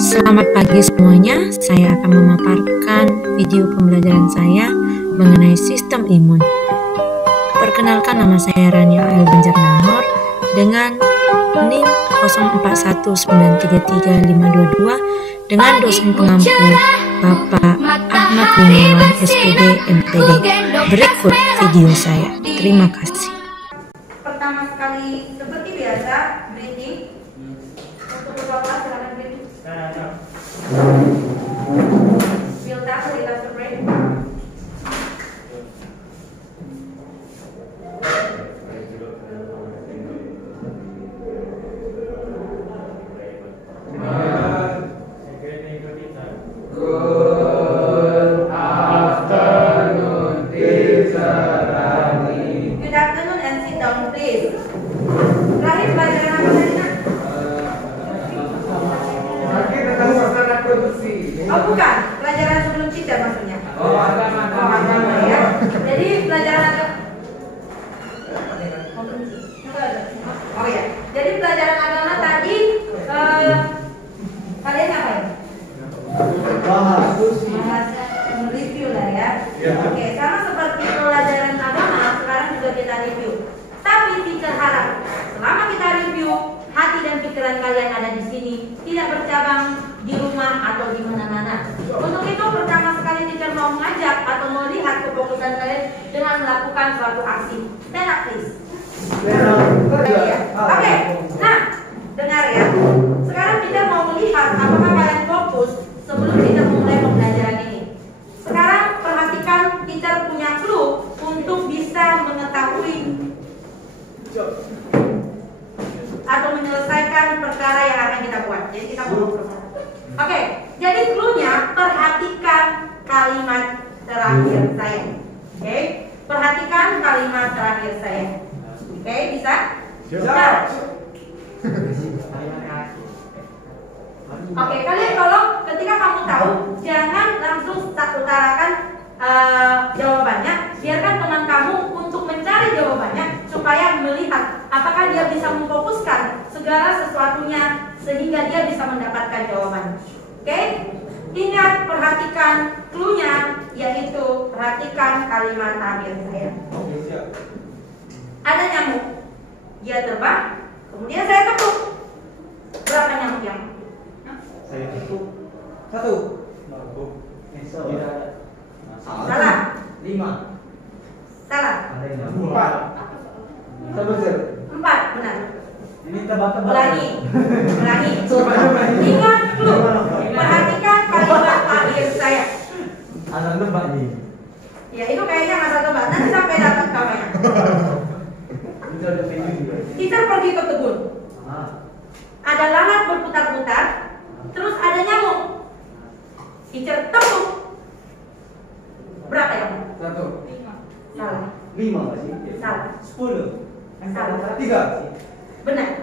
Selamat pagi semuanya, saya akan memaparkan video pembelajaran saya mengenai sistem imun. Perkenalkan, nama saya Rania L. Banjarnahor dengan NIM 0419333522 dengan dosen pengampu Bapak Ahmad Gunawan SPD MPD. Berikut video saya. Terima kasih. Pertama sekali seperti biasa breathing. Untuk Bapak silakan breathing. Build up, let us breathe. Good afternoon and sit down please. Terakhir pelajaran apa tadi nak? Oh bukan, pelajaran sebelum kita maksudnya. Oh agama ya. Jadi pelajaran agama. Oh ya. Jadi pelajaran agama tadi kalian ngapain? Bahas, review lah ya. Oke, sama seperti pelajaran agama sekarang juga kita review. Tapi teacher harap selama kita review, hati dan pikiran kalian ada di sini, tidak bercabang di rumah atau di mana-mana. Untuk itu pertama sekali teacher mau mengajak atau mau lihat kefokusan kalian dengan melakukan suatu aksi. Stand up please. Oke, nah dengar ya. Sekarang kita mau melihat apakah kalian fokus sebelum kita mulai pembelajaran ini. Sekarang perhatikan, teacher punya clue untuk bisa mengetahui atau menyelesaikan perkara yang akan kita buat. Jadi kita mau ke sana. Oke, jadi clue-nya perhatikan kalimat terakhir saya. Oke, perhatikan kalimat terakhir saya. Oke, bisa? Nah. Oke, kalian tolong ketika kamu tahu jangan langsung utarakan jawabannya. Biarkan teman kamu untuk mencari jawabannya supaya melihat apakah dia bisa memfokuskan segala sesuatunya sehingga dia bisa mendapatkan jawaban. Oke? Ingat, perhatikan clue-nya, yaitu perhatikan kalimat akhir saya. Ada nyamuk, dia terbang, kemudian saya tepuk. Berapa nyamuk yang? Saya tepuk 1. Salah. 5. Salah. 4. 4, benar. Ini tebak-tebak. Ulangi. Ingat clue. Perhatikan kalimat akhir saya. Asal tebak nih. Ya itu kayaknya asal tebak. Nanti sampai dapat kamarnya. Kita pergi ke kebun. Ada lalat berputar-putar. Terus ada nyamuk. Teacher tepuk. Berapa ya? 1. Salah. 5 masih. Salah. 10. Salah. 3. Benar.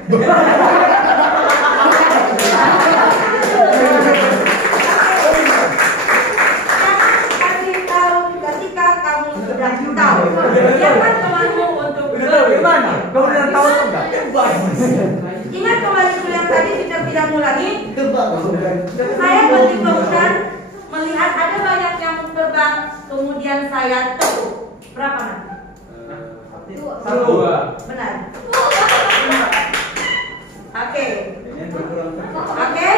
Kasih tahu ketika kamu sudah tahu. Biarkan temanmu untuk Gimana? Kamu udah tahu enggak? Ingat kembali dulu yang tadi teacher tidak mengulangi. Tebak. Saya pertimbangkan melihat ada banyak nyamuk terbang, kemudian saya tepuk. Berapa man? 1. Benar. Oke. Oke.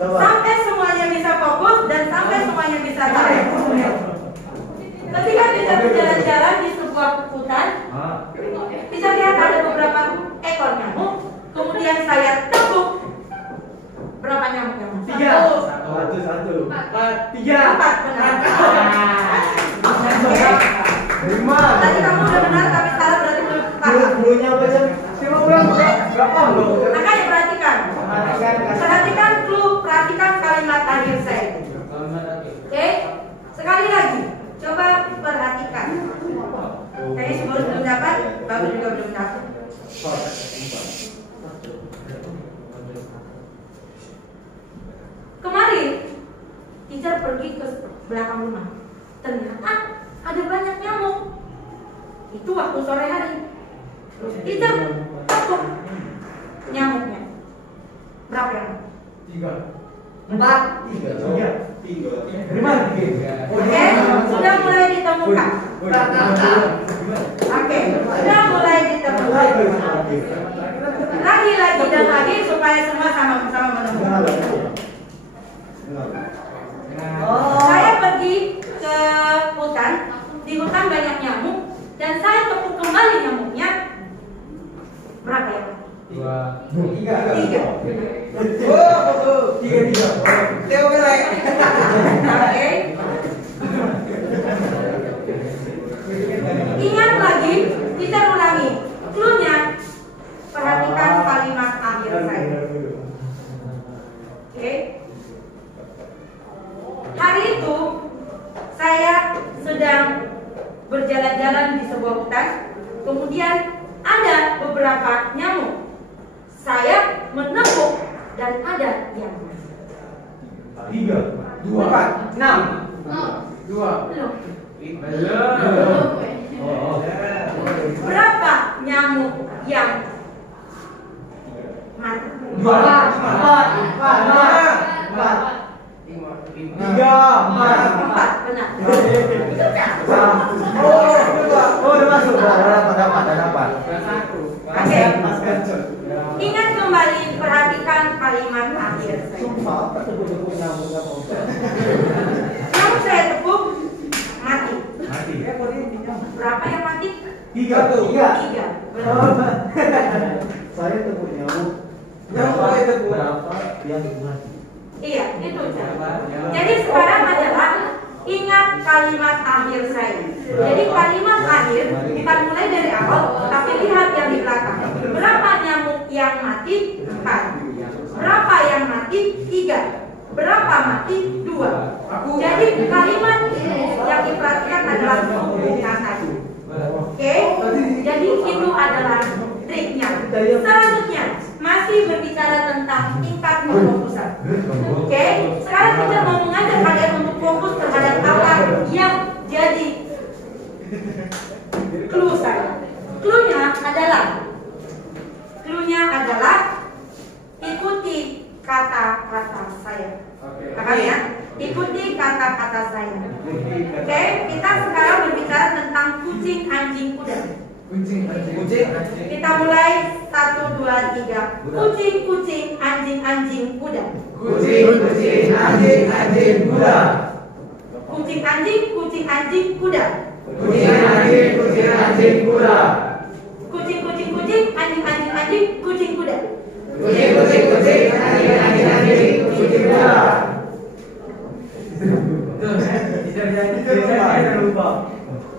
Sampai semuanya bisa fokus dan sampai semuanya bisa tahu. Ketika kita berjalan-jalan di sebuah hutan, bisa lihat ada beberapa ekor nyamuk. Kemudian saya tepuk. Berapa nyamuk yang? 1. 3. 4, benar. Oke. 5. Tadi kamu udah benar tapi salah, berarti belum paham. Bulunya apa sih? Coba ulang. Berapa? Makanya perhatikan. Perhatikan clue, perhatikan kalimat akhir saya. Oke? Sekali lagi, coba perhatikan. Kayaknya sebelum belum dapat, baru juga belum dapat. Kemarin, teacher pergi ke belakang rumah. Ternyata ada banyak nyamuk. Itu waktu sore hari. Teacher tepuk nyamuknya. Berapa yang? 3, 4, 3. Dari mana 3? Oke, sudah mulai ditemukan. Oke, sudah mulai ditemukan. Lagi dan lagi supaya semua sama-sama menemukan. Saya pergi ke hutan, di hutan banyak nyamuk, dan saya tepuk kembali nyamuknya. Berapa ya? 3. Oke. Ingat lagi, kita ulangi. Cluenya, perhatikan kalimat akhir saya. Oke. Hari itu saya sedang berjalan-jalan di sebuah hutan. Kemudian ada beberapa nyamuk. Saya menepuk dan ada yang 3, 2, 6. 2. belum. Belum. Berapa nyamuk yang mati? 2, 4, 4, benar. udah masuk. Dapat. Oke. Ingat kembali, perhatikan kalimat akhir saya. Nyamuk saya tepuk mati. Berapa yang mati? 3. 3. Benar. Saya tepuk nyamuk. Berapa yang mati? Iya, itu. Jadi sekarang adalah ingat kalimat akhir saya. Jadi kalimat akhir bukan mulai dari awal, tapi lihat yang di belakang. Berapa nyamuk yang mati? 4. Berapa yang mati? 3. Berapa mati? 2. Jadi kalimat yang diperhatikan adalah hubungan tadi. Oke? Jadi itu adalah triknya. Selanjutnya masih berbicara tentang tingkat kefokusan. Oke? Sekarang kita mau mengajak kalian untuk fokus terhadap apa yang jadi clue saya. Cluenya adalah ikuti kata-kata saya. Paham ya? Ikuti kata-kata saya. Oke? Kita sekarang berbicara tentang kucing, anjing, kuda. Kita mulai 1, 2, 3. Kucing, anjing, kuda. Kucing, anjing, kuda. Kucing, anjing, kuda. Kucing, anjing, kuda. Kucing, anjing, kucing, kuda. Kucing, anjing, kucing, kuda.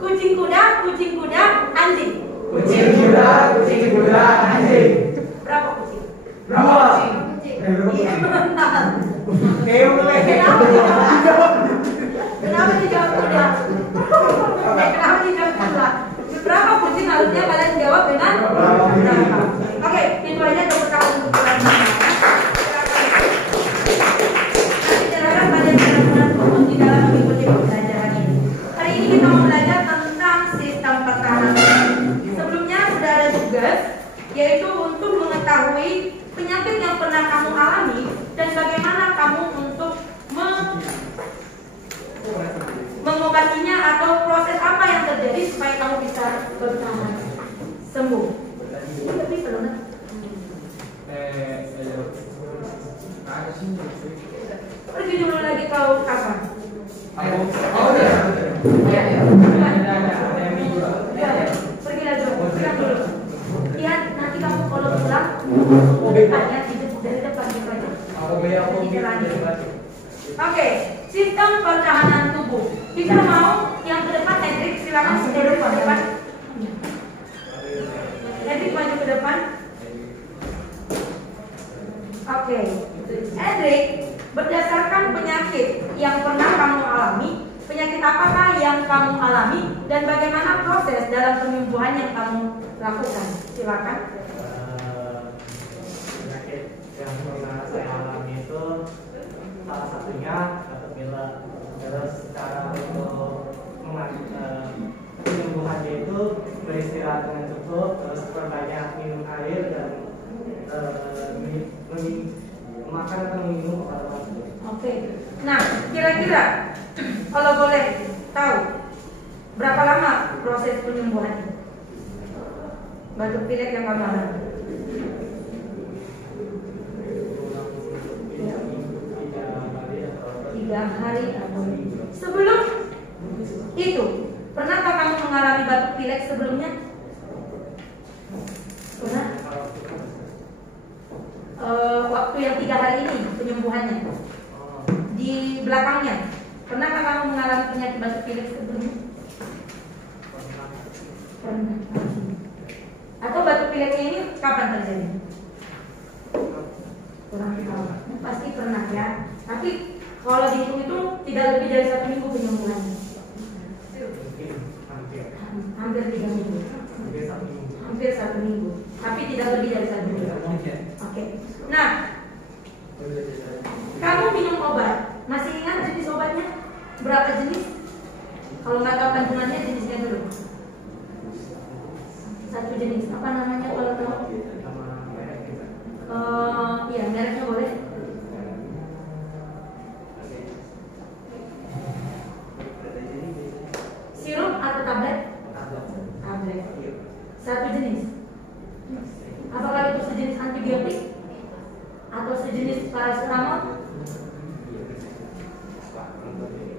Kucing, kuda, anjing. Kucing, kuda, anjing. Berapa kucing? Berapa? Iya, benar. Kenapa dijawab kuda? Kenapa dijawab kuda? Berapa kucing harusnya kalian jawab dengan berapa? Oke, itu aja tepuk tangan untuk kalian. Silakan kalian benar-benar fokus di dalam mengikuti pembelajaran ini. Hari ini kita mau belajar tentang sistem pertahanan. Sebelumnya sudah ada tugas, yaitu untuk mengetahui penyakit yang pernah kamu alami dan bagaimana kamu untuk mengobatinya atau proses apa yang terjadi supaya kamu bisa bertahan sembuh. Tapi belum. Pergi dulu lagi kau kapan? Pergilah dulu. Lihat nanti kamu kalau pulang depannya dari depan aja. Oke, sistem pertahanan tubuh. Kita mau yang ke depan, Hendrik, silakan ke depan. Hendrik maju ke depan. Oke, Hendrik, berdasarkan penyakit yang pernah kamu alami, penyakit apakah yang kamu alami dan bagaimana proses dalam penyembuhan yang kamu lakukan? Silakan. Penyakit yang pernah saya alami itu salah satunya batuk pilek. Terus cara untuk penyembuhannya itu beristirahat dengan cukup, terus perbanyak minum air dan memakan atau minum obat-obat. Oke. Nah, kira-kira kalau boleh tahu berapa lama proses penyembuhan batuk pilek yang kamu alami? 3 hari atau sebelum itu pernahkah kamu mengalami batuk pilek sebelumnya? Pernah? Waktu yang 3 hari ini penyembuhannya di belakangnya pernahkah kamu mengalami penyakit batuk pilek sebelumnya? Pernah. Atau batuk pileknya ini kapan terjadi? Kurang tahu. Pasti pernah ya. Tapi kalau dihitung itu tidak lebih dari 1 minggu penyembuhannya. Hampir 3 minggu. Hampir 1 minggu. Tapi tidak lebih dari 1 minggu. Oke. Nah, kamu minum obat. Masih ingat jenis obatnya? Berapa jenis? Kalau nggak tahu kandungannya, jenisnya dulu. 1 jenis. Apa namanya kalau tahu? Iya, mereknya boleh. Sirup atau tablet? Tablet. 1 jenis. Apakah itu sejenis antibiotik atau sejenis paracetamol?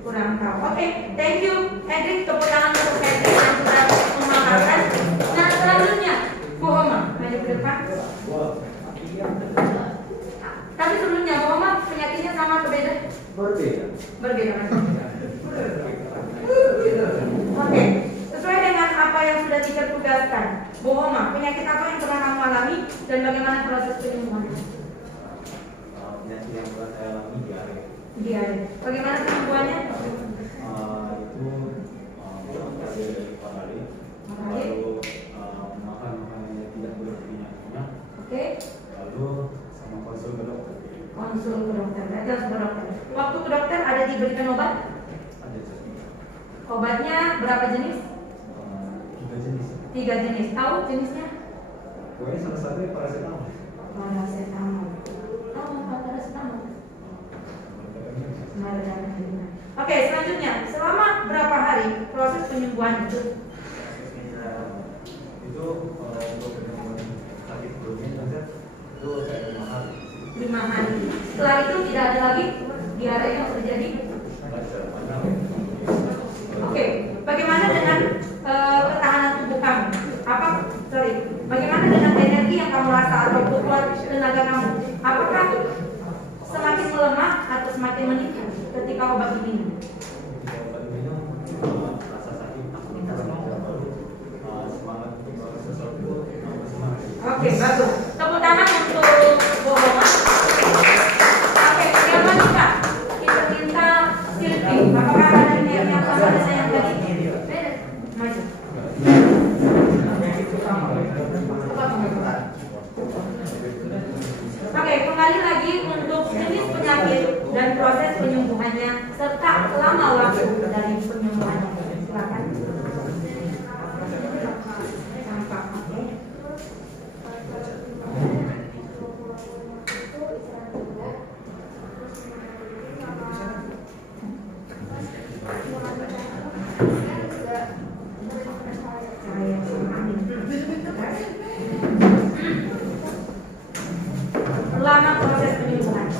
Kurang tahu. Oke, thank you, Hendrik. Tepuk tangan untuk Hendrik yang sudah memaparkan. Nah, selanjutnya, Bu Homa, maju ke depan. Tapi sebelumnya, Bu Homa, penyakitnya sama atau beda? Berbeda. Oke, sesuai dengan apa yang sudah teacher tugaskan, Bu Homa, penyakit apa yang pernah kamu alami dan bagaimana proses penyembuhannya? Penyakit yang pernah saya alami Diare. Bagaimana penyembuhannya? Itu dari hari, lalu makan makanan yang tidak boleh minyak. Oke. Lalu sama konsul ke dokter. Konsul ke dokter. Berarti harus ke dokter. Waktu ke dokter ada diberikan obat? Ada Obatnya berapa jenis? 3 jenis. 3 jenis. Tahu jenisnya? Pokoknya salah satunya paracetamol. Paracetamol. Tahu apa paracetamol? Oke, selanjutnya, selama berapa hari proses penyembuhan itu? Itu untuk penyembuhan sakit perutnya itu kayak 5 hari. 5 hari. Setelah itu tidak ada lagi diare yang terjadi. Oke, bagaimana dengan ketahanan tubuh kamu? Bagaimana dengan energi yang kamu rasa atau kuat tenaga kamu? Apakah semakin melemah atau semakin meningkat ketika obat diminum? Rasa sakit, semangat untuk sesuatu, semangat. Oke, bagus. Tepuk tangan untuk Bu Homa. Oke, yang wanita kita minta Silvi. Apakah ada yang sama dengan yang tadi? Maju. Oke, kembali lagi untuk jenis penyakit dan proses penyembuhannya serta lama waktu dari penyembuhannya. Silakan. Campak, oke. Lama proses penyembuhan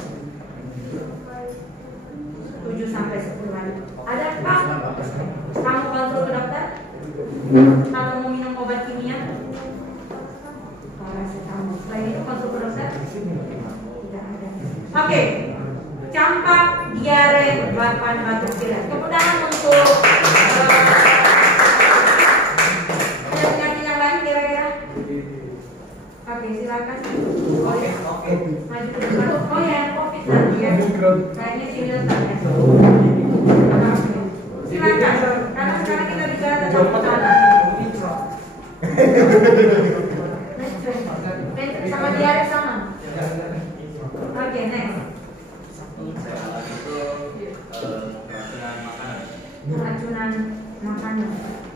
7 sampai 10 hari. Adakah kamu konsul ke dokter? Atau mau minum obat kimia? Paracetamol. Selain itu konsul ke dokter? Tidak ada. Oke, campak, diare, bapan, batuk pilek. Tepuk tangan untuk penyakit yang lain kira-kira. Oke, silakan. Oke. Maju ke depan. Oh ya, COVID tadi ya. Kayaknya sini letak ya. Silakan. Karena sekarang kita bicara tentang makanan. Sama diare sama. Oke, next. Saya alami itu keracunan makanan. Keracunan makanan.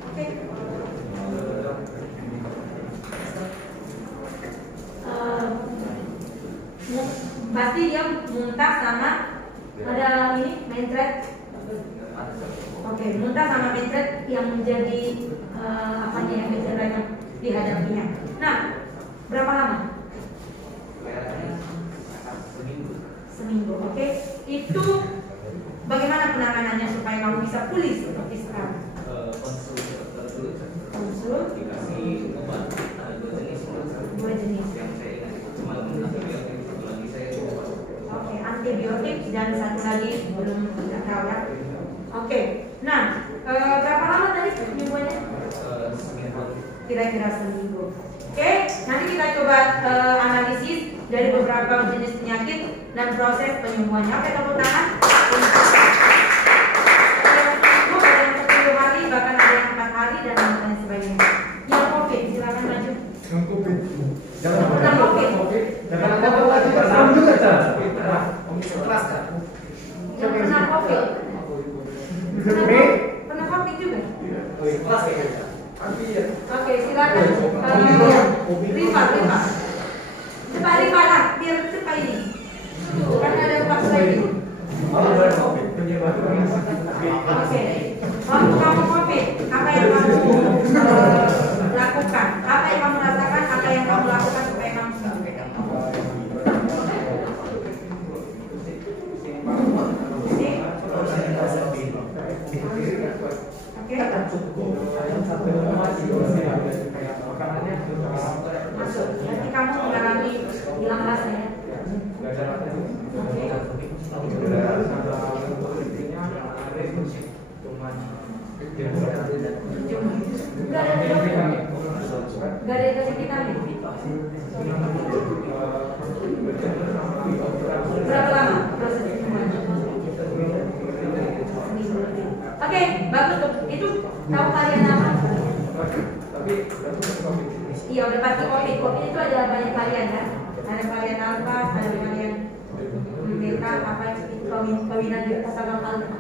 Oke. Pasti dia muntah sama ada ini mentret. Oke, muntah sama mentret yang menjadi apanya yang gejalanya dihadapinya. Nah, berapa lama? Seminggu. Oke, itu bagaimana penanganannya supaya kamu bisa pulih seperti sekarang? Konsul. Dikasih obat ada 2 jenis. 2 jenis. Yang saya ingat itu cuma antibiotik, satu lagi saya coba. Oke, antibiotik dan satu lagi belum tidak tahu ya. Oke, nah berapa lama tadi penyembuhannya? Seminggu. Kira-kira seminggu. Oke, nanti kita coba analisis dari beberapa jenis penyakit dan proses penyembuhannya. Oke, tepuk tangan. Ada yang 10 hari, bahkan ada yang 4 hari dan lain sebagainya. Yang COVID, silakan maju. Yang COVID. Jangan Pernah COVID? Jangan ada lagi serem juga, Cak. Kelas kan? Yang pernah COVID? Pernah COVID juga? Kelas kayaknya. Oke, silakan. Rifa. Cepat Rifa lah, biar cepat ini. Karena ada waktu lagi. Oke, waktu kamu COVID, apa yang kamu lakukan? Apa yang kamu rasakan? Apa yang kamu lakukan supaya kamu sembuh? Masuk. Nanti kamu mengalami hilang rasa ya. Enggak ada vitamin. Enggak ada dikasih vitamin. Berapa lama proses penyembuhannya? Seminggu lebih. Oke, bagus tuh. Itu tahu varian apa? Iya, udah pasti COVID. COVID itu ada banyak varian ya. Ada varian alpha, ada varian beta, apa itu kawinan di atas agama alpha.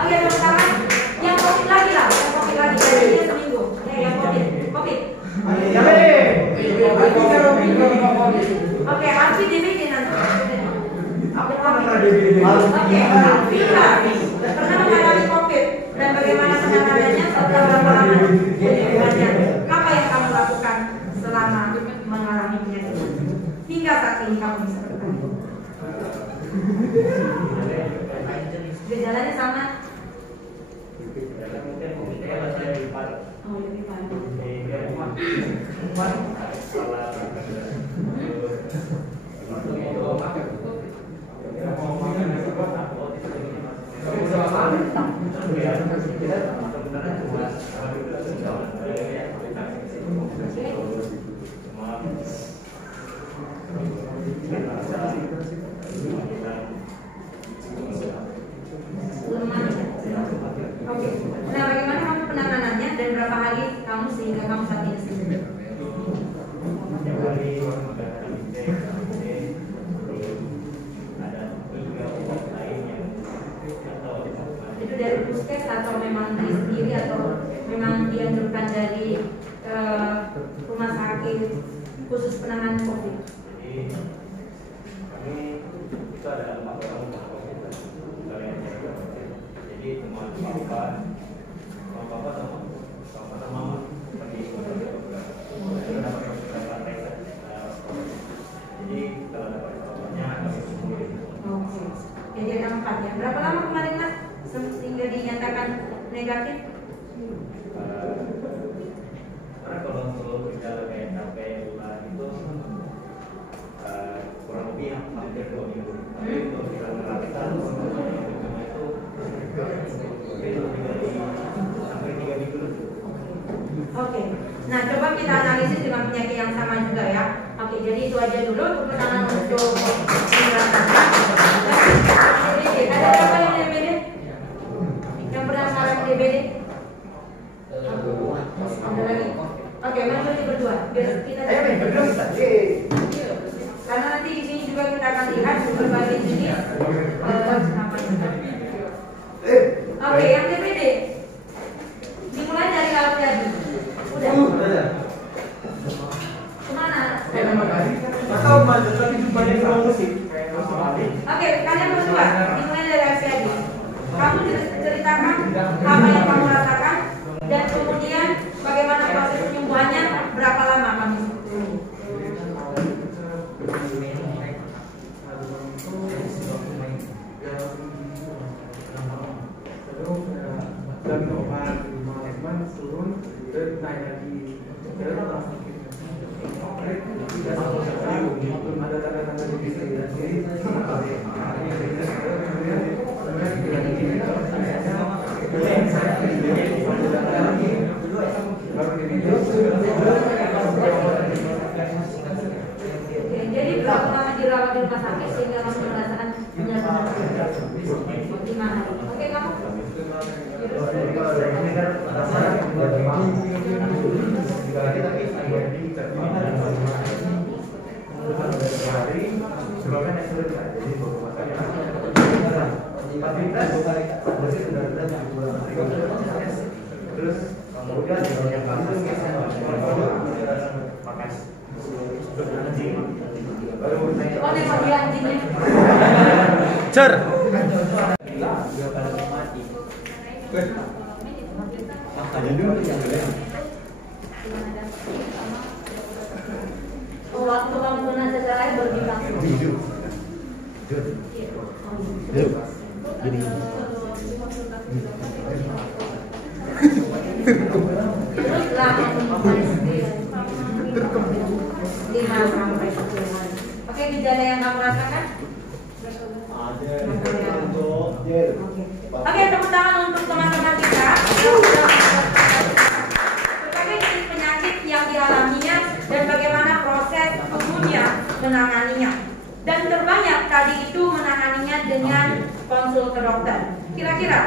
Oke, sekarang yang COVID lagi lah, yang COVID lagi. Jadi seminggu. Yang COVID. Oke, Alfi DBD nanti. Oke, Alfi pernah mengalami COVID dan bagaimana penanganannya setelah berapa lama penyembuhannya? Apa yang kamu lakukan selama mengalami penyakit hingga saat ini kamu bisa bertahan? Gejalanya sama? Oh, lebih parah. Oke. Nah, bagaimana kamu penanganannya dan berapa hari kamu sehingga kamu saat ini sembuh? Itu dari puskes atau memang diri sendiri atau memang dianjurkan dari rumah sakit khusus penanganan COVID? Jadi kami itu ada 4 orang jadi cuma papa sama mama pergi dapat jadi kalau dapat papanya kami sembuh. Oke. Jadi ada 4 ya. Berapa lama kemarin Mas sehingga dinyatakan negatif? Karena kalau untuk gejala kayak capek lelah itu kurang lebih hampir 2 minggu. Tapi untuk gejala kita itu lebih dari sampai 3 minggu. Oke. Nah, coba kita analisis dengan penyakit yang sama juga ya. Oke, jadi itu aja dulu untuk penanganan untuk penjelasannya. DBD, ada berapa yang DBD? Yang pernah mengalami DBD? Ada lagi? Oke, mari kita berdua. Biar kita karena nanti di sini juga kita akan lihat berbagai jenis Oke, yang DBD dimulai dari Alfi tadi. Udah. Kemana? tahu maju tapi jumlahnya kurang musik. Oke, kalian berdua dimulai dari RCD. Kamu ceritakan apa yang kamu rasakan dan kemudian bagaimana proses penyembuhannya, berapa lama kamu? Dan obat teman turun dan naik lagi. Belum ada tanda-tanda Jadi berapa lama dirawat di rumah sakit sehingga kamu merasakan penyakit? 5 hari. Oke, kamu? Terus kemudian yang Oh, nengok dia anjingnya. Cer. Oh, waktu kamu kena secara berbilang. Terus lama 5 sampai 10 hari. Oke, gejala yang kamu rasakan? Oke, tepuk tangan untuk teman-teman kita berbagai jenis penyakit yang dialaminya dan bagaimana proses umumnya menanganinya. Dan terbanyak tadi itu menanganinya dengan konsul ke dokter. Kira-kira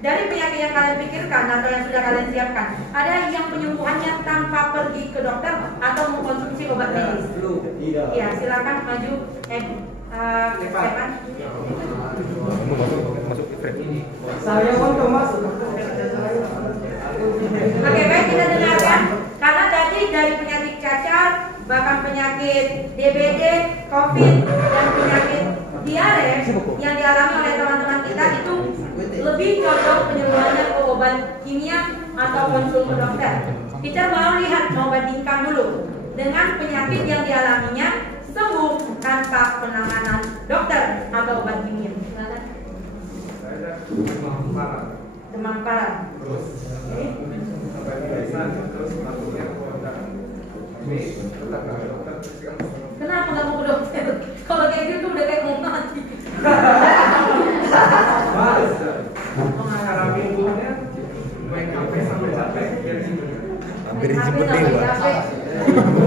dari penyakit yang kalian pikirkan atau yang sudah kalian siapkan, ada yang penyembuhannya tanpa pergi ke dokter atau mengkonsumsi obat medis? Ya, silakan maju. Stefan. saya mau masuk. Oke, baik, kita dengarkan. Karena tadi dari penyakit cacar, bahkan penyakit DBD, COVID, dan penyakit diare yang dialami oleh teman-teman kita itu lebih cocok penyembuhannya ke obat kimia atau konsul ke dokter. Kita mau lihat, mau bandingkan dulu dengan penyakit yang dialaminya sembuh tanpa penanganan dokter atau obat kimia. Silakan. Demam parah. Terus sampai biasa terus masuknya ke dokter. Ini tetap ke dokter. Kenapa nggak mau ke dokter? Kalau kayak gitu udah kayak mau mati. Mas, cara minggunya main HP sampai capek. Hampir dijemput deh, Pak.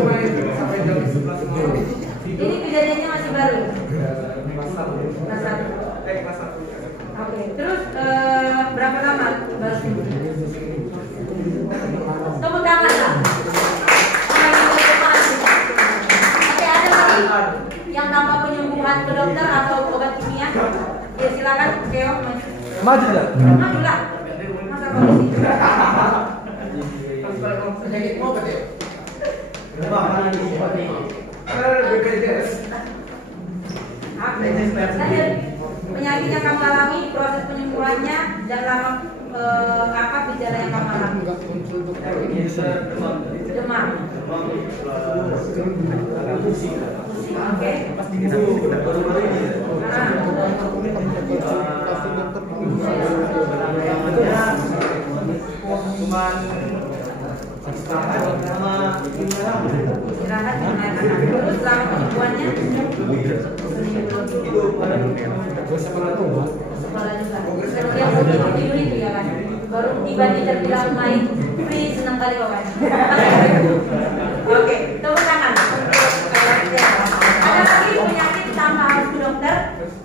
Main sampai jam 11 malam. Ini kejadiannya masih baru. Kelas 1. Kelas 1. Kelas 1. Oke, terus berapa lama baru sembuh? Tepuk tangan lah. Oke, ada lagi yang tanpa penyembuhan ke dokter atau obat kimia? Ya silakan, Keo maju. Maju dah. Maju lah. Masa komisi. Penyakit mau apa dia? BPJS. Lanjut. Penyakit yang kamu alami, proses penyembuhannya, dan lama apa gejala yang kamu alami? Demam. Oke. Cuman Istirahat terus lama penyembuhannya? Sekolah juga. Yang begitu itu ya kan. Baru tiba di terbilang main free, senang kali bapak. Oke, tepuk tangan. Ada lagi penyakit tanpa harus ke dokter,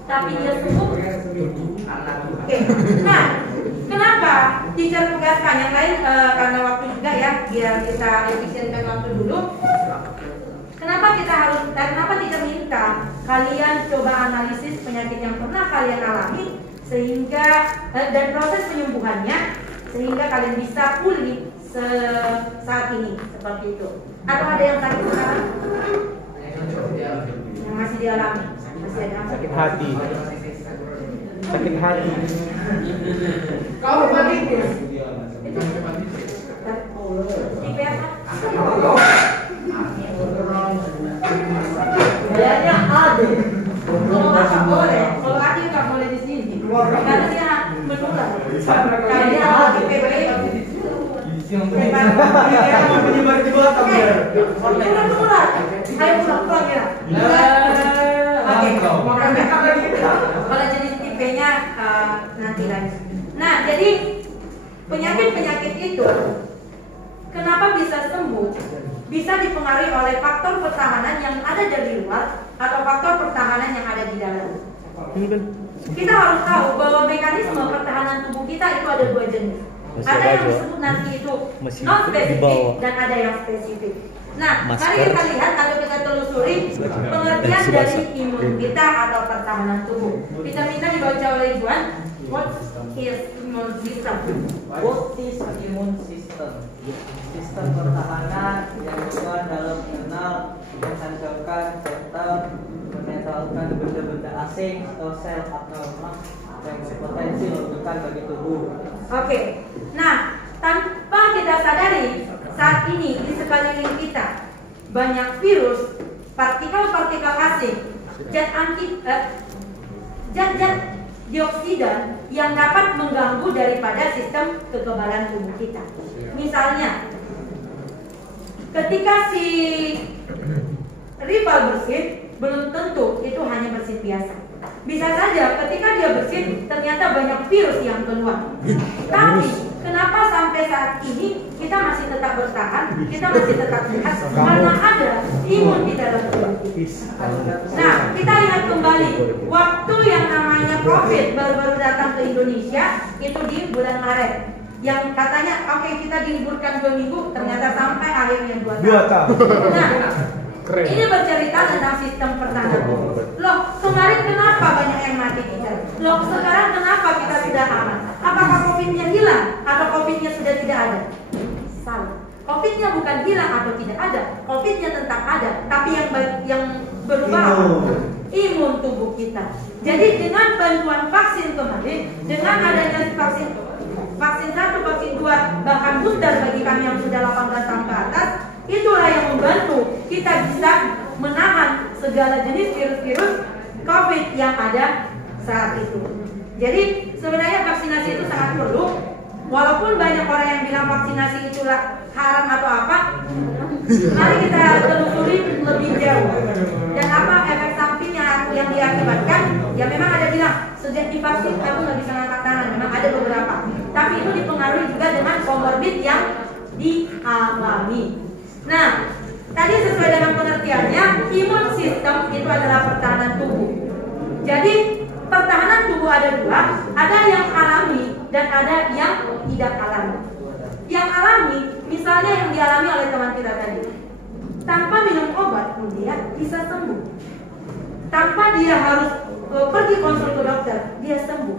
tapi dia sembuh. Oke, nah kenapa teacher tugaskan yang lain karena waktu juga ya, biar kita efisienkan waktu dulu. Kenapa teacher minta kalian coba analisis penyakit yang pernah kalian alami sehingga dan proses penyembuhannya sehingga kalian bisa pulih saat ini seperti itu. Atau ada yang sakit sekarang? Yang masih dialami, masih ada apa? Sakit hati. Sakit hati. Kalau hepatitis Itu tipe apa? kayaknya ada. Kalau apa boleh, kalau ada nggak boleh di sini. Karena dia menular. Kayaknya ada tipe Menyebar di Batam ya. menular. Ayo pulang ya. Oke. Kalau jenis tipenya nanti lagi. Nah, jadi penyakit-penyakit itu kenapa bisa sembuh? Bisa dipengaruhi oleh faktor pertahanan yang ada dari luar atau faktor pertahanan yang ada di dalam. Kita harus tahu bahwa mekanisme pertahanan tubuh kita itu ada dua jenis. Ada yang disebut nanti itu non spesifik dan ada yang spesifik. Nah, mari kita lihat atau kita telusuri pengertian dari imun kita atau pertahanan tubuh. Kita minta dibaca oleh Iwan. What is immune system? What is immune system? Sistem pertahanan yang berperan dalam mengenal, menghancurkan serta menetralkan benda-benda asing atau sel abnormal yang berpotensi membekas bagi tubuh. Oke. Nah, tanpa kita sadari saat ini di sekeliling kita banyak virus, partikel-partikel asing, zat dioksida yang dapat mengganggu daripada sistem kekebalan tubuh kita. Misalnya, ketika si rival bersin, belum tentu itu hanya bersin biasa. Bisa saja ketika dia bersin, ternyata banyak virus yang keluar. Tapi kenapa sampai saat ini kita masih tetap bertahan, kita masih tetap sehat? Karena ada imun di dalam tubuh kita. Nah, kita ingat kembali waktu yang namanya COVID baru-baru datang ke Indonesia itu di bulan Maret. Yang katanya oke, kita diliburkan 2 minggu, ternyata sampai akhirnya 2 tahun. Nah, ini bercerita tentang sistem pertahanan tubuh. Loh, kemarin kenapa banyak yang mati kita? Loh, sekarang kenapa kita sudah aman? Apakah COVID-nya hilang atau COVID-nya sudah tidak ada? Salah. COVID-nya bukan hilang atau tidak ada. COVID-nya tetap ada, tapi yang berubah imun tubuh kita. Jadi dengan bantuan vaksin kemarin, dengan adanya vaksin 1, vaksin 2, bahkan booster bagi kami yang sudah 18 tahun ke atas, itulah yang membantu kita bisa menahan segala jenis virus-virus COVID yang ada saat itu. Jadi sebenarnya vaksinasi itu sangat perlu. Walaupun banyak orang yang bilang vaksinasi itulah haram atau apa, mari kita telusuri lebih jauh. Dan apa efek samping yang diakibatkan? Ya memang ada bilang sejak divaksin aku nggak bisa ngangkat tangan. Memang ada beberapa. Tapi itu dipengaruhi juga dengan comorbid yang dialami. Nah, tadi sesuai dengan pengertiannya, imun sistem itu adalah pertahanan tubuh. Jadi pertahanan tubuh ada dua, ada yang alami dan ada yang tidak alami. Yang alami, misalnya yang dialami oleh teman kita tadi, tanpa minum obat pun dia bisa sembuh. Tanpa dia harus pergi konsul ke dokter, dia sembuh.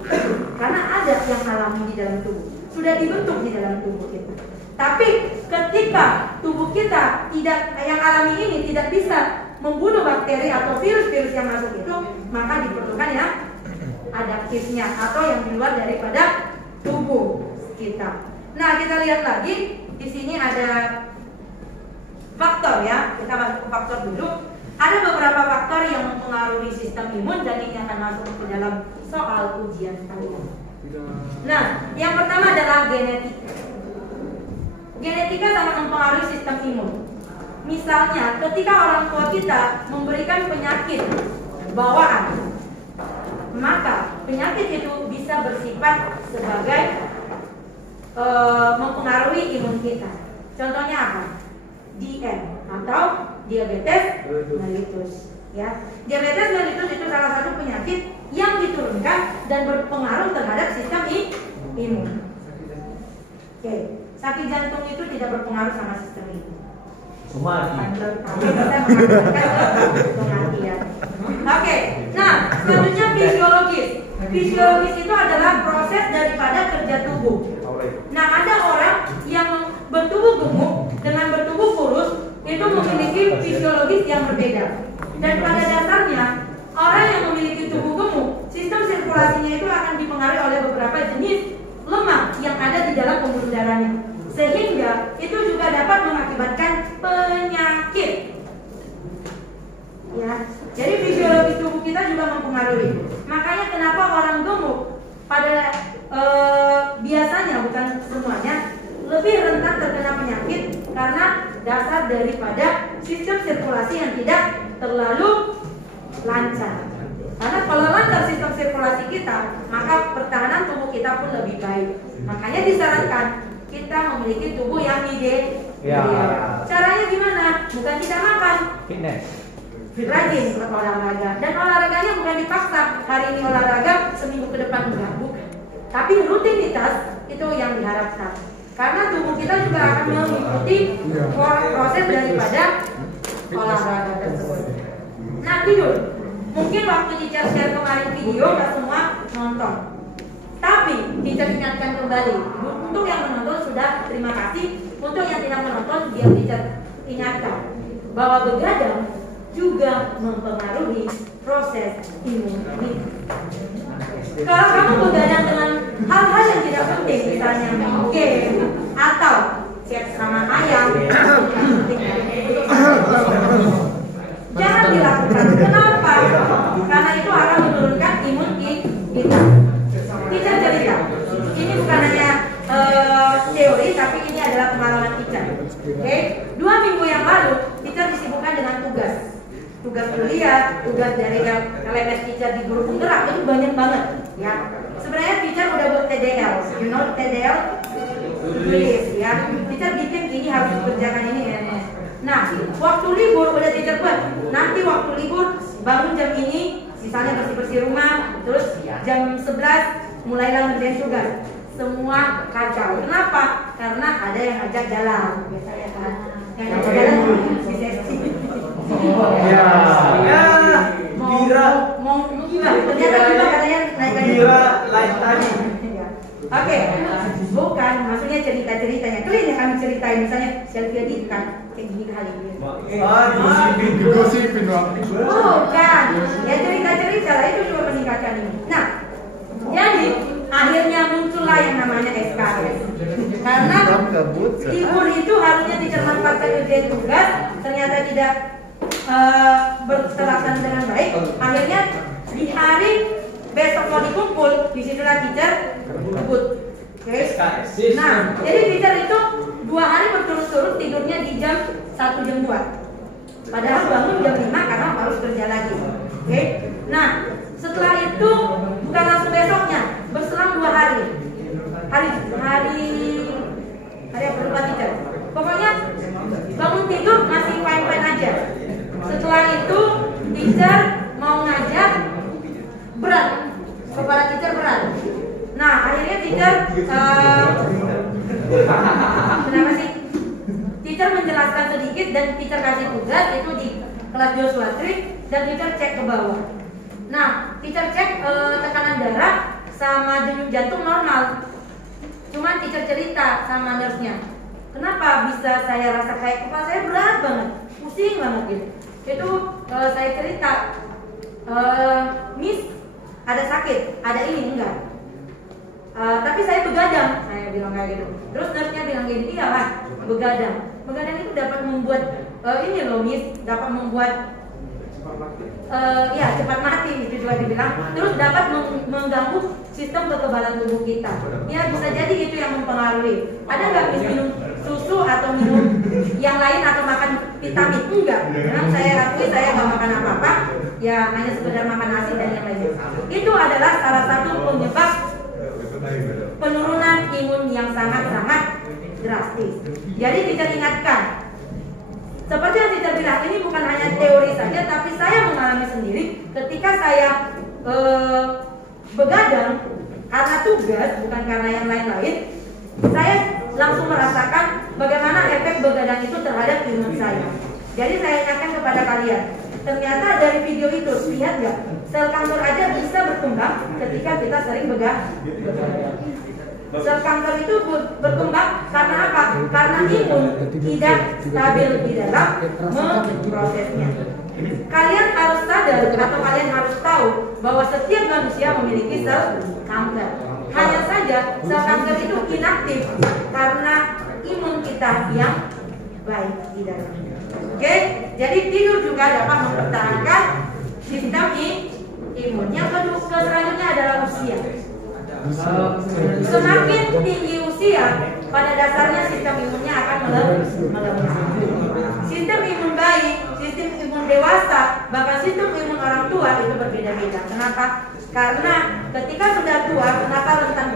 Karena ada yang alami di dalam tubuh, sudah dibentuk di dalam tubuh kita. Tapi ketika tubuh kita yang alami ini tidak bisa membunuh bakteri atau virus-virus yang masuk itu, maka diperlukan yang adaptifnya atau yang di luar daripada tubuh kita. Nah, kita lihat lagi di sini ada faktor ya. Kita masuk ke faktor dulu. Ada beberapa faktor yang mempengaruhi sistem imun dan ini akan masuk ke dalam soal ujian kalian. Nah, yang pertama adalah genetika. Genetika sangat mempengaruhi sistem imun. Misalnya, ketika orang tua kita memberikan penyakit bawaan, maka penyakit itu bisa bersifat sebagai mempengaruhi imun kita. Contohnya apa? DM atau diabetes mellitus. Ya, diabetes mellitus itu salah satu penyakit yang diturunkan dan berpengaruh terhadap sistem imun. Oke, sakit jantung itu tidak berpengaruh sama sistem imun. Kematian. Oke, nah selanjutnya fisiologis. Fisiologis itu adalah proses daripada kerja tubuh. Nah, ada orang yang bertubuh gemuk dengan bertubuh kurus itu memiliki fisiologis yang berbeda. Dan pada dasarnya orang yang memiliki tubuh gemuk, sistem sirkulasinya itu akan dipengaruhi oleh beberapa jenis lemak yang ada di dalam pembuluh darahnya, sehingga itu juga dapat mengakibatkan penyakit. Ya, jadi fisiologi tubuh kita juga mempengaruhi. Makanya kenapa orang gemuk pada biasanya, bukan semuanya, lebih rentan terkena penyakit karena dasar daripada sistem sirkulasi yang tidak terlalu lancar. Karena kalau lancar sistem sirkulasi kita, maka pertahanan tubuh kita pun lebih baik. Makanya disarankan kita memiliki tubuh yang ideal. Caranya gimana? Bukan tidak makan, Fitness. rajin olahraga. Dan olahraganya bukan dipaksa. Hari ini olahraga, seminggu ke depan enggak, bukan. Tapi rutinitas itu yang diharapkan. Karena tubuh kita juga akan mengikuti proses daripada olahraga tersebut. Nah, tidur. Mungkin waktu teacher share kemarin video nggak semua nonton. Tapi teacher ingatkan kembali. Untuk yang menonton sudah terima kasih. Untuk yang tidak menonton, biar teacher ingatkan bahwa begadang juga mempengaruhi proses imunitas. Kalau kamu begadang dengan hal-hal yang tidak penting, misalnya main game atau chat sama ayam, jangan dilakukan. Kenapa? Karena itu akan menurunkan imun kita. Teacher cerita, ini bukan hanya teori, tapi ini adalah pengalaman teacher. Oke, 2 minggu yang lalu teacher disibukkan dengan tugas kuliah, tugas dari LMS teacher di guru penggerak itu banyak banget. Ya, sebenarnya teacher udah buat TDL, you know TDL, tulis ya. Teacher bikin ini harus dikerjakan ini. Nah, waktu libur udah teacher buat. Nanti waktu libur bangun jam ini, misalnya bersih-bersih rumah, terus jam 11 mulailah ngerjain tugas. Semua kacau. Kenapa? Karena ada yang ngajak jalan. Biasanya kan. Yang ngajak jalan si sesi. Mau ternyata kita katanya naik lagi. Live tadi. Oke, bukan, maksudnya cerita-ceritanya. Kalian yang kami ceritain, misalnya selfie di kan kayak gini kali ini. Digosipin Bukan, ya cerita-cerita lah itu juga meningkatkan ini. Nah, jadi akhirnya muncullah yang namanya SKS. Karena libur itu harusnya dicermatkan kerjaan tugas, ternyata tidak terlaksana dengan baik. Akhirnya di hari besok mau dikumpul, disitulah teacher kebut. Oke. Nah, jadi teacher itu 2 hari berturut-turut tidurnya di jam 1 jam 2. Padahal bangun jam 5 karena harus kerja lagi. Oke. Nah, setelah itu bukan langsung besoknya, berselang 2 hari. Hari apa lupa teacher. Pokoknya bangun tidur masih fine-fine aja. Setelah itu teacher mau ngajak berat, kepala teacher berat. Nah, akhirnya teacher kenapa sih? Teacher menjelaskan sedikit dan teacher kasih tugas itu di kelas Joshua Trip dan teacher cek ke bawah. Nah, teacher cek tekanan darah sama denyut jantung normal. Cuman teacher cerita sama nurse-nya, kenapa bisa saya rasa kayak kepala saya berat banget, pusing banget gitu. Itu saya cerita, Miss ada sakit, ada ini enggak? Tapi saya begadang, saya bilang kayak gitu. Terus nurse-nya bilang gini, iyalah begadang. Begadang itu dapat membuat ini loh Miss, dapat membuat ya cepat mati itu juga dibilang. Terus dapat mengganggu sistem kekebalan tubuh kita. Ya bisa jadi itu yang mempengaruhi. Ada nggak Miss minum susu atau minum yang lain atau makan vitamin? Enggak. Memang saya akui saya nggak makan apa-apa. Ya hanya sekedar makan nasi dan yang lainnya. Itu adalah salah satu penyebab penurunan imun yang sangat-sangat drastis. Jadi teacher ingatkan, seperti yang teacher bilang, ini bukan hanya teori saja, tapi saya mengalami sendiri ketika saya begadang karena tugas, bukan karena yang lain-lain. Saya langsung merasakan bagaimana efek begadang itu terhadap imun saya. Jadi saya ingatkan kepada kalian, ternyata dari video itu, lihat nggak, sel kanker aja bisa berkembang ketika kita sering begadang. Sel kanker itu berkembang karena apa? Karena imun tidak stabil di dalam memprosesnya. kalian harus sadar atau kalian harus tahu bahwa setiap manusia memiliki sel kanker. Hanya saja sel kanker itu inaktif karena imun kita yang baik di dalamnya. Oke, jadi tidur juga dapat mempertahankan sistem imun. Yang kedua, selanjutnya adalah usia. Semakin tinggi usia, pada dasarnya sistem imunnya akan melemah. Sistem imun bayi, sistem imun dewasa, bahkan sistem imun orang tua itu berbeda-beda. Kenapa? Karena ketika sudah tua, kenapa rentan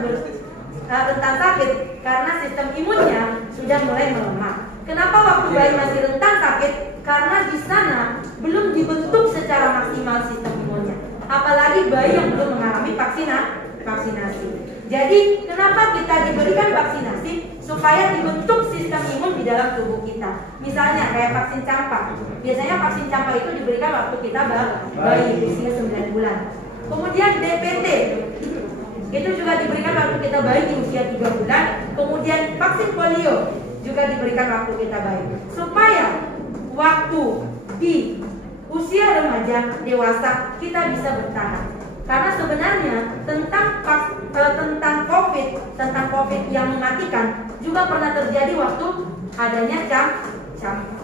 sakit? Karena sistem imunnya sudah mulai melemah. Kenapa waktu bayi masih rentan sakit? Karena di sana belum dibentuk secara maksimal sistem imunnya. Apalagi bayi yang belum mengalami vaksinasi. Jadi kenapa kita diberikan vaksinasi? Supaya dibentuk sistem imun di dalam tubuh kita. Misalnya kayak vaksin campak. Biasanya vaksin campak itu diberikan waktu kita bayi usia 9 bulan. Kemudian DPT itu juga diberikan waktu kita bayi di usia 3 bulan. Kemudian vaksin polio juga diberikan waktu kita bayi. Supaya waktu di usia remaja dewasa kita bisa bertahan. Karena sebenarnya tentang COVID yang mematikan juga pernah terjadi waktu adanya campak.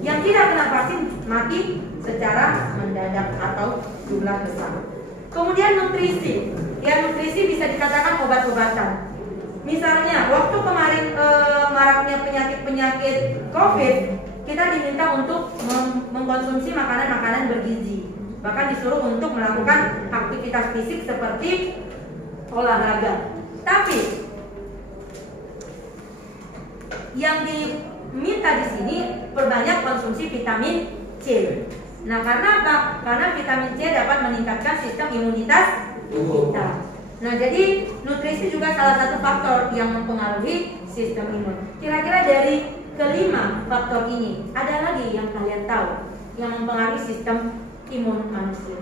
Yang tidak kena vaksin mati secara mendadak atau jumlah besar. Kemudian nutrisi. Ya, nutrisi bisa dikatakan obat-obatan. Misalnya waktu kemarin maraknya penyakit COVID, kita diminta untuk mengkonsumsi makanan-makanan bergizi. Bahkan disuruh untuk melakukan aktivitas fisik seperti olahraga. Tapi yang diminta di sini perbanyak konsumsi vitamin C. Nah, karena apa? Karena vitamin C dapat meningkatkan sistem imunitas kita. Nah, jadi nutrisi juga salah satu faktor yang mempengaruhi sistem imun. Kira-kira dari kelima faktor ini, ada lagi yang kalian tahu yang mempengaruhi sistem imun manusia?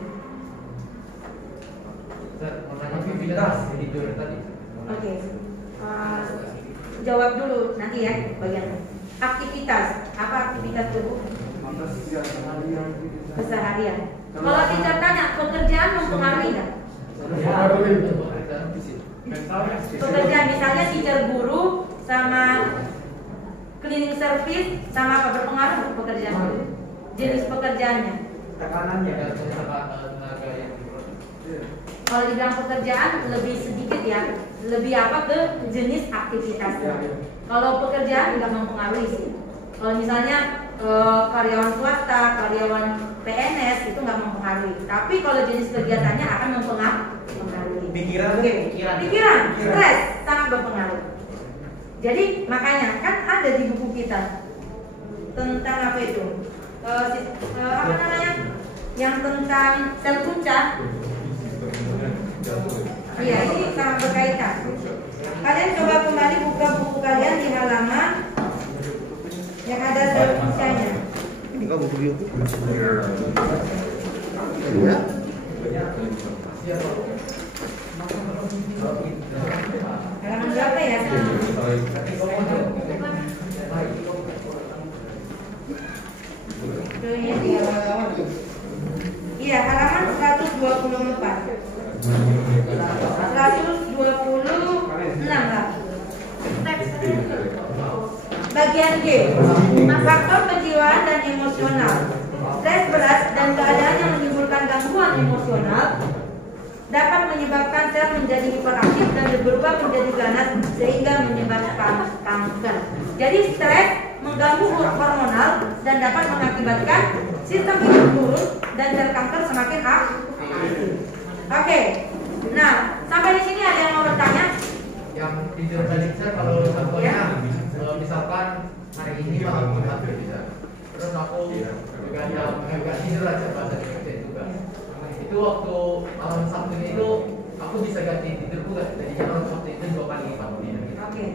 Aktivitas tidur tadi. Oke. Jawab dulu nanti ya bagian aktivitas. Apa aktivitas tubuh? Keseharian. Kalau kita tanya pekerjaan mempengaruhi nggak? Pekerjaan misalnya teacher guru sama cleaning service sama apa berpengaruh pekerjaan guru? Jenis pekerjaannya. Tekanannya. Kalau dibilang pekerjaan lebih sedikit ya, lebih apa ke jenis aktivitasnya. Kalau pekerjaan nggak mempengaruhi sih. Kalau misalnya karyawan swasta, karyawan PNS itu nggak mempengaruhi. Tapi kalau jenis kegiatannya akan mempengaruhi. Pikiran, stres sangat berpengaruh. Jadi makanya kan ada di buku kita tentang apa itu? Apa namanya? Yang tentang sel punca. Iya, ini sangat berkaitan. Kalian coba kembali buka buku kalian di halaman yang ada sel puncanya. Ini kok buku YouTube? Halaman berapa ya? Iya, halaman 124. 126 lah. Bagian G, faktor kejiwaan dan emosional. Stres berat dan keadaan yang menimbulkan gangguan emosional dapat menyebabkan sel menjadi hiperaktif dan berubah menjadi ganas sehingga menyebabkan kanker. Jadi stres mengganggu hormonal dan dapat mengakibatkan sistem imun turun dan sel kanker semakin aktif. Oke. Nah, sampai di sini ada yang mau bertanya? Yang tidur balik saya kalau contohnya misalkan hari ini malam Jumat bisa. Terus aku juga jam agak tidur aja bahasa Indonesia juga. Itu waktu malam Sabtu itu aku bisa ganti tidurku kan. Jadinya malam Sabtu itu 2 kali lipat tidur. Oke.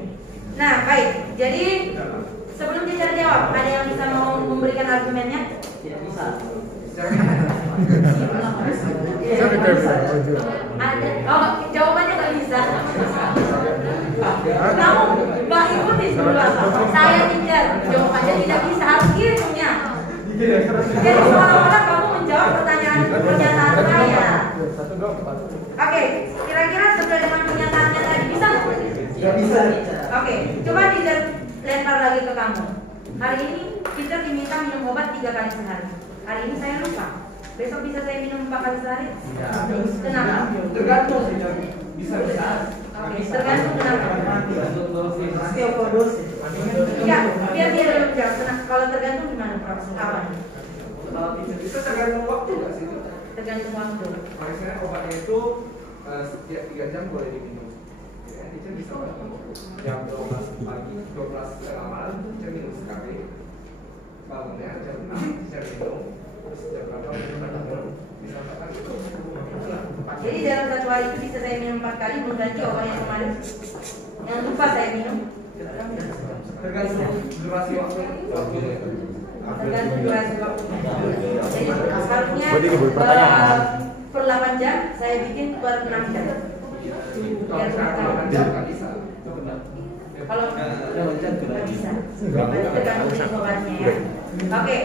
Nah, baik. Jadi sebelum teacher jawab, ada yang bisa mau memberikan argumennya? Tidak bisa. Ada. Oh, jawabannya nggak bisa. Kamu Mbak ikuti dulu apa? Saya teacher. Jawabannya tidak bisa, harus ilmunya. Jadi seolah-olah kamu menjawab pernyataan saya. Oke, kira-kira sesuai dengan pernyataannya tadi bisa nggak? Nggak bisa. Oke, coba teacher lempar lagi ke kamu. Hari ini teacher diminta minum obat 3 kali sehari. Hari ini saya lupa. Besok bisa saya minum 4 kali sehari? Kenapa? Tergantung sih, bisa. Oke, tergantung kenapa? Osteoporosis. Enggak, biar dia dulu jawab. Kalau tergantung gimana proses awal? Itu tergantung waktu nggak sih? Tergantung waktu. Misalnya obatnya itu setiap 3 jam boleh diminum. Ya, itu bisa jam 12 pagi, 12 setengah malam itu minum sekali. Bangunnya jam 6 bisa minum. Terus jam berapa minum? Bisa 4 kali itu. Jadi dalam 1 hari itu bisa saya minum 4 kali mengganti obat yang kemarin yang lupa saya minum. Tergantung durasi waktu. Tergantung durasi waktu. Jadi harusnya Berarti ini boleh pertanyaan. per 8 jam saya bikin per 6 jam. Biar Kalau bisa. nggak bisa. Kalau nggak bisa, tergantung jenis obatnya ya. Oke,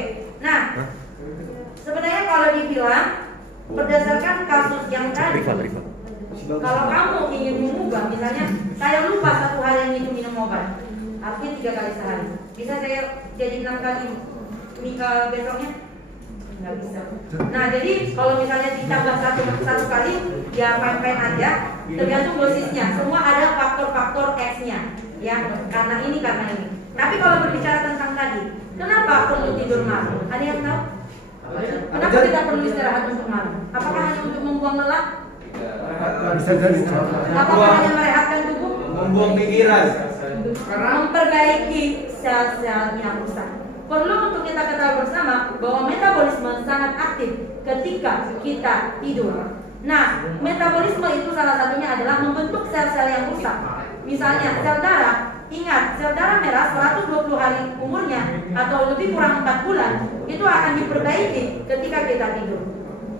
nah sebenarnya kalau dibilang berdasarkan kasus yang tadi, kalau kamu ingin mengubah, misalnya saya lupa 1 hari ini minum obat, artinya 3 kali sehari, bisa saya jadi 6 kali besoknya? Nggak bisa. Nah jadi kalau misalnya ditambah satu kali, ya fine-fine aja, tergantung dosisnya. Semua ada faktor-faktor X-nya, ya karena ini. Tapi kalau berbicara tentang tadi, kenapa perlu tidur malam? Ada yang tahu? Kenapa kita perlu istirahat untuk malam? Apakah hanya untuk membuang lelah? Bisa jadi. Apakah hanya merehatkan tubuh? Membuang pikiran. Memperbaiki sel-sel yang rusak. Perlu untuk kita ketahui bersama bahwa metabolisme sangat aktif ketika kita tidur. Nah, metabolisme itu salah satunya adalah membentuk sel-sel yang rusak. Misalnya sel darah, ingat sel darah merah 120 hari umurnya atau lebih kurang 4 bulan itu akan diperbaiki ketika kita tidur.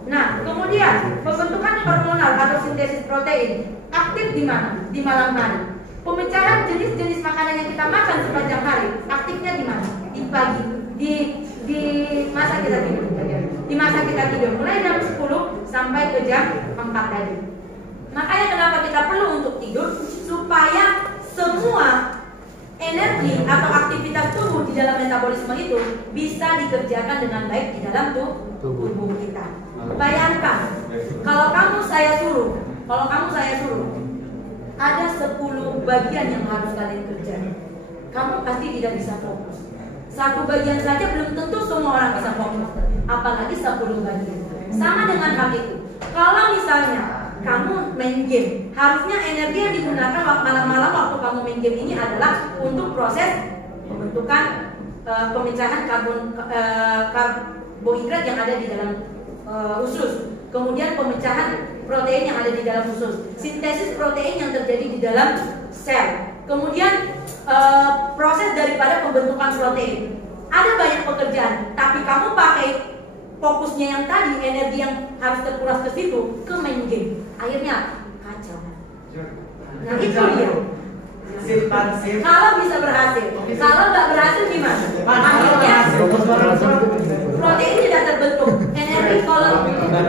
Nah, kemudian pembentukan hormonal atau sintesis protein aktif di mana? Di malam hari. Pemecahan jenis-jenis makanan yang kita makan sepanjang hari aktifnya di mana? Di pagi, di masa kita tidur. Di masa kita tidur mulai jam 10 sampai ke jam 4 tadi. Makanya kenapa kita perlu untuk tidur supaya semua energi atau aktivitas tubuh di dalam metabolisme itu bisa dikerjakan dengan baik di dalam tubuh kita. Bayangkan kalau kamu saya suruh ada 10 bagian yang harus kalian kerjakan. Kamu pasti tidak bisa fokus. 1 bagian saja belum tentu semua orang bisa fokus, apalagi 10 bagian. Sama dengan hal itu. Kalau misalnya kamu main game, harusnya energi yang digunakan malam-malam waktu kamu main game ini adalah untuk proses pembentukan pemecahan karbohidrat yang ada di dalam usus, kemudian pemecahan protein yang ada di dalam usus, sintesis protein yang terjadi di dalam sel, kemudian proses daripada pembentukan protein. Ada banyak pekerjaan, tapi kamu pakai fokusnya yang tadi, energi yang harus terkuras ke situ, ke main game, akhirnya kacau. Nah itu dia. Kalau bisa berhasil, kalau nggak berhasil gimana? Akhirnya protein tidak terbentuk, energi kalau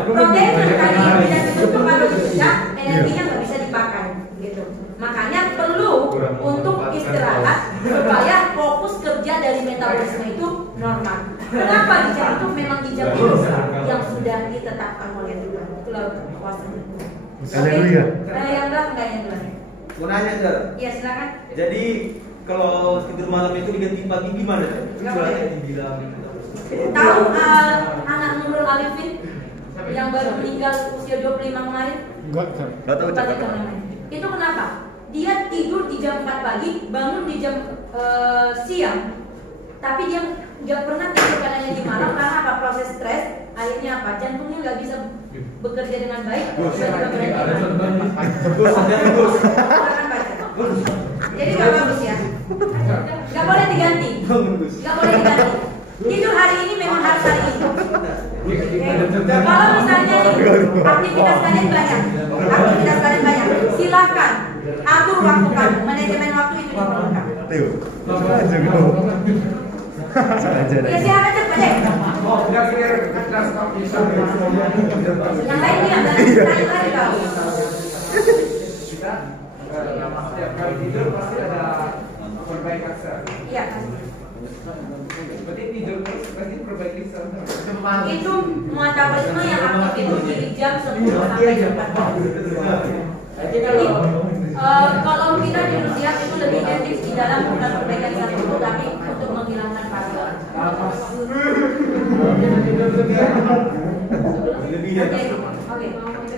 protein yang tadi tidak terbentuk pada kita, energinya nggak bisa dipakai, gitu. Makanya perlu untuk istirahat supaya fokus kerja dari metabolisme itu normal. Kenapa di jam itu memang di jam itu yang sudah ditetapkan oleh Tuhan? Itulah kuasanya. Haleluya. Yang belakang nggak yang belakang? Mau nanya, Jar. Iya silakan. Jadi kalau tidur malam itu diganti pagi gimana, Jar? Nggak boleh. Dibilang Tahu anak Nurul Alifin yang baru meninggal usia 25 kemarin? Enggak tahu Lupa jam namanya. Itu kenapa? Dia tidur di jam 4 pagi, bangun di jam siang. Tapi dia nggak pernah tidur karena di malam karena apa? Proses stres. Akhirnya apa? Jantungnya nggak bisa bekerja dengan baik. Jadi nggak bagus ya. Nggak boleh diganti. Nggak boleh diganti. Tidur hari ini memang harus hari ini. Kalau misalnya nih, aktivitas kalian banyak, silakan atur waktu kamu. Manajemen waktu itu diperlukan. Ya silakan cepat deh. Yang lain nih, yang lain lagi kau. Kita setiap kali tidur pasti ada perbaikan sel. Iya. Berarti tidur terus pasti perbaiki sel. Itu metabolisme yang aktif itu di jam 10 sampai jam 14. Jadi kalau kita di Rusia itu lebih aktif di dalam bukan perbaikan sel itu, tapi untuk menghilangkan fase. Lebih ya. Oke.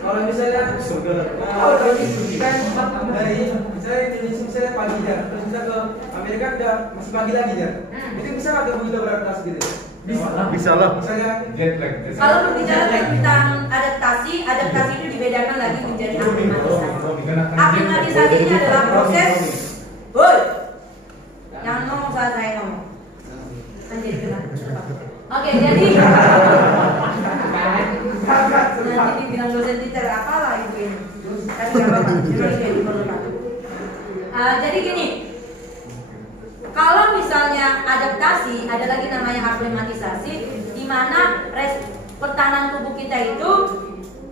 Kalau misalnya kan dari misalnya Indonesia misalnya pagi ya, terus kita ke Amerika udah masih pagi lagi ya. Itu bisa nggak tubuh kita beradaptasi gitu? Bisa lah. Misalnya Jet lag. Kalau berbicara tentang adaptasi itu dibedakan lagi menjadi aklimatisasi. Aklimatisasi ini adalah proses. Woi, jangan ngomong saat saya ngomong. Kan jadi kena. Oke, jadi nanti dibilang dosen teacher apalah itu ini. Tapi nggak apa-apa. Jadi gini. Kalau misalnya adaptasi, ada lagi namanya aklimatisasi, di mana pertahanan tubuh kita itu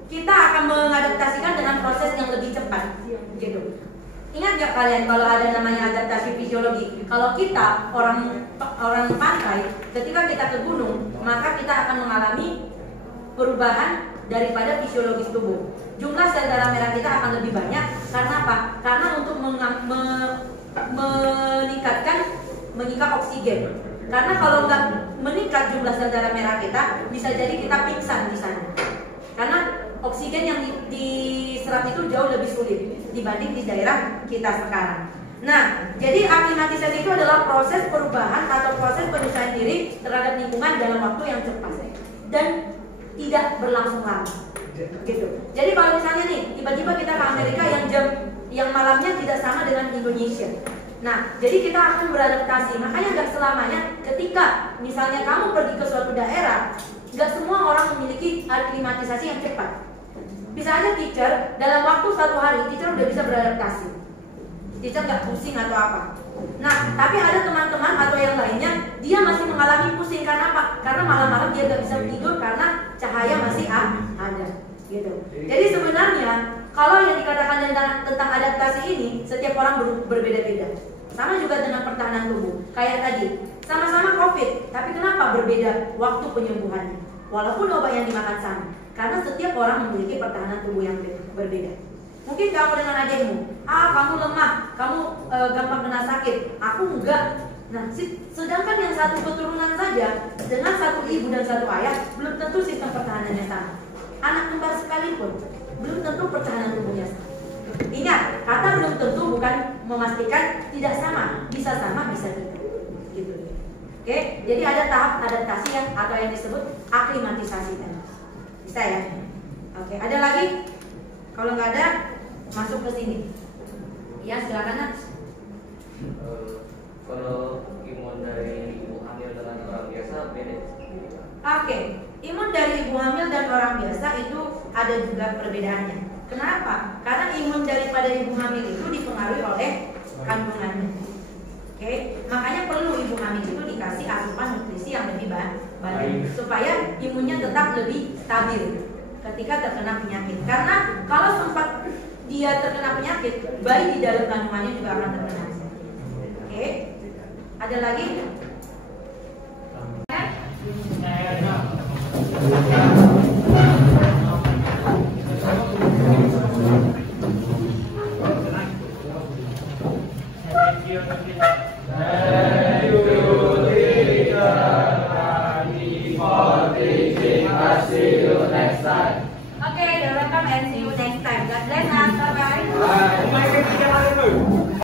kita akan mengadaptasikan dengan proses yang lebih cepat, gitu. Ingat gak kalian kalau ada namanya adaptasi fisiologi? Kalau kita orang pantai, ketika kita ke gunung, maka kita akan mengalami perubahan daripada fisiologis tubuh. Jumlah sel darah merah kita akan lebih banyak. Karena apa? Karena untuk meningkat oksigen. Karena kalau nggak meningkat jumlah sel darah merah kita, bisa jadi kita pingsan di sana. Karena oksigen yang diserap itu jauh lebih sulit dibanding di daerah kita sekarang. Nah, jadi aklimatisasi itu adalah proses perubahan atau proses penyesuaian diri terhadap lingkungan dalam waktu yang cepat dan tidak berlangsung lama. Gitu. Jadi kalau misalnya nih tiba-tiba kita ke Amerika yang malamnya tidak sama dengan Indonesia. Nah, jadi kita akan beradaptasi. Makanya nggak selamanya ketika misalnya kamu pergi ke suatu daerah, nggak semua orang memiliki aklimatisasi yang cepat. Bisa aja teacher dalam waktu 1 hari teacher udah bisa beradaptasi. Teacher nggak pusing atau apa. Nah, tapi ada teman-teman atau yang lainnya dia masih mengalami pusing karena apa? Karena malam-malam dia nggak bisa tidur karena cahaya masih ada. Gitu. Jadi sebenarnya kalau yang dikatakan tentang adaptasi ini setiap orang berbeda-beda. Sama juga dengan pertahanan tubuh. Kayak tadi, sama-sama COVID, tapi kenapa berbeda waktu penyembuhannya? Walaupun obat yang dimakan sama. Karena setiap orang memiliki pertahanan tubuh yang berbeda. Mungkin kamu dengan adikmu, kamu lemah, kamu gampang kena sakit, aku enggak. Nah, sedangkan yang satu keturunan saja dengan satu ibu dan satu ayah belum tentu sistem pertahanannya sama. Anak kembar sekalipun belum tentu pertahanan tubuhnya sama. Ingat, kata belum tentu bukan memastikan tidak sama, bisa sama, bisa tidak. Gitu. Oke, jadi ada tahap adaptasi atau yang disebut aklimatisasi. Bisa ya? Oke, ada lagi? Kalau nggak ada, masuk ke sini. Ya, silakan Nak. Kalau imun dari ibu hamil dengan orang biasa beda. Oke, imun dari ibu hamil dan orang biasa itu ada juga perbedaannya. Kenapa? Karena imun daripada ibu hamil itu dipengaruhi oleh kandungannya. Oke, makanya perlu ibu hamil itu dikasih asupan nutrisi yang lebih banyak supaya imunnya tetap lebih stabil ketika terkena penyakit. Karena kalau sempat dia terkena penyakit, bayi di dalam kandungannya juga akan terkena. Oke, ada lagi? Okay, welcome and see you next time. God bless us. Bye-bye.